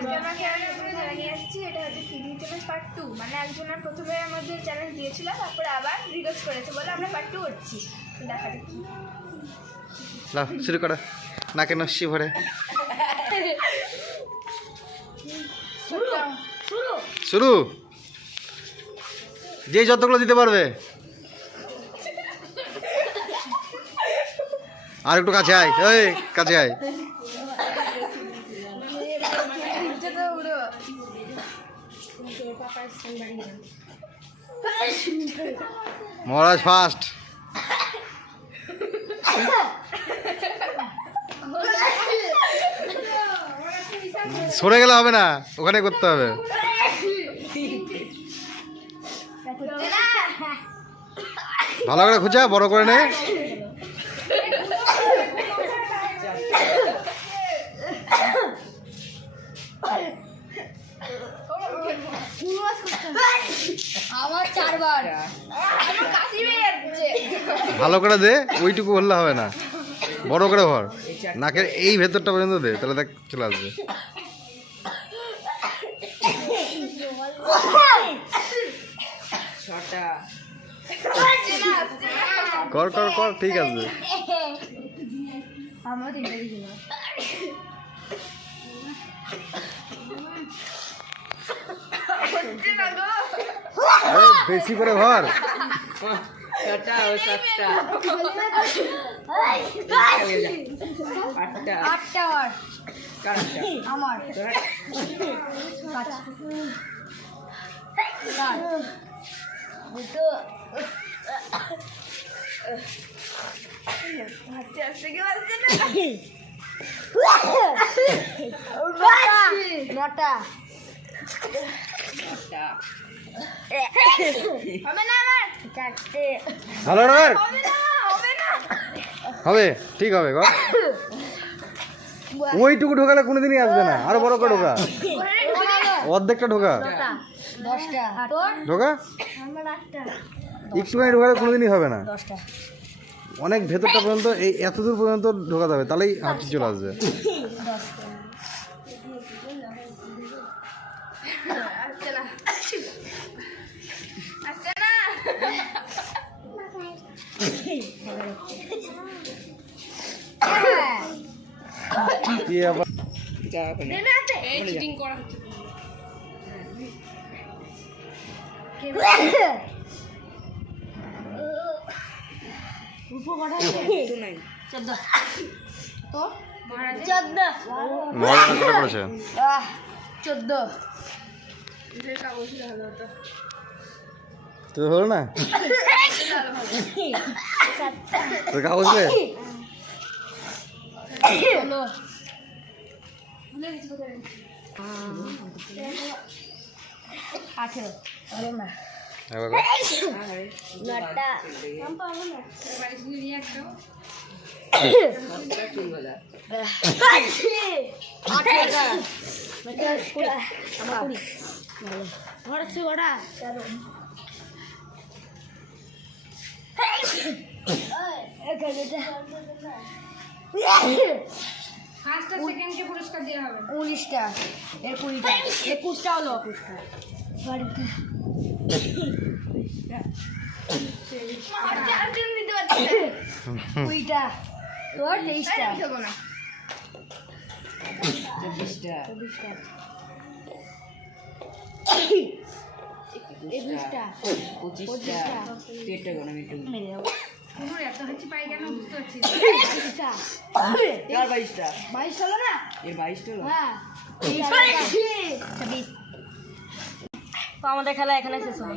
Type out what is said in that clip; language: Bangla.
আজকে আমরা ক্যামেরার উপরে জানিয়ে এসেছি এটা হচ্ছে কিডনি চ্যালেঞ্জ পার্ট 2। মানে একজনের প্রথমে আমাদের চ্যালেঞ্জ দিয়েছিল, তারপরে আবার রিকোয়েস্ট করেছে বলে আমরা পার্ট 2 করছি। তো দেখা যাক কি লাও শুরু করো, নাকে নস্যি ভরে শুরু। যে যতগুলো দিতে পারবে। আর একটু কাছে আয়, এই কাছে আয়। মহারাজ ফার্স্ট। সরে গেলে হবে না, ওখানে করতে হবে। ভালো করে খুঁজা, বড় করে নে। ভালো করে দে, ওইটুকু বললে হবে না, বড় করে ভর। নাকের এই ভেতরটা পর্যন্ত দে, তাহলে দেখ চলে আসবে। কর কর কর, ঠিক আছে। বেশি করে ভর। ভালো হবে, ঠিক হবে। ওইটুকু ঢোকালে কোনোদিনই আসবে না, আরো বড় করে ঢোকা, অর্ধেকটা ঢোকা, ঢোকা একটুখানি ঢোকালে কোনোদিনই হবে না। অনেক ভেতরটা পর্যন্ত, এই এত দূর পর্যন্ত ঢোকাতে হবে, তাহলেই হাঁচি চলে আসবে। কি আবার তো হলো না তোর কাগজ নে। ফার্স্ট আর সেকেন্ড কে পুরস্কার দেওয়া হবে। 19টা এর 20টা 21টা হলো 21টা বাড়িতে চারজন দিতে পারছি 20টা তোর 23টা দেবো না 24টা 21টা 25টা পেটটা গনে মেরে দাও। কোনো এত হাঁচি পাই কেন বুঝতে পারছি না। 22টা यार 22টা 22 হলো না এর 22টা হলো হ্যাঁ 26 তো আমাদের খেলা এখানে শেষ হলো।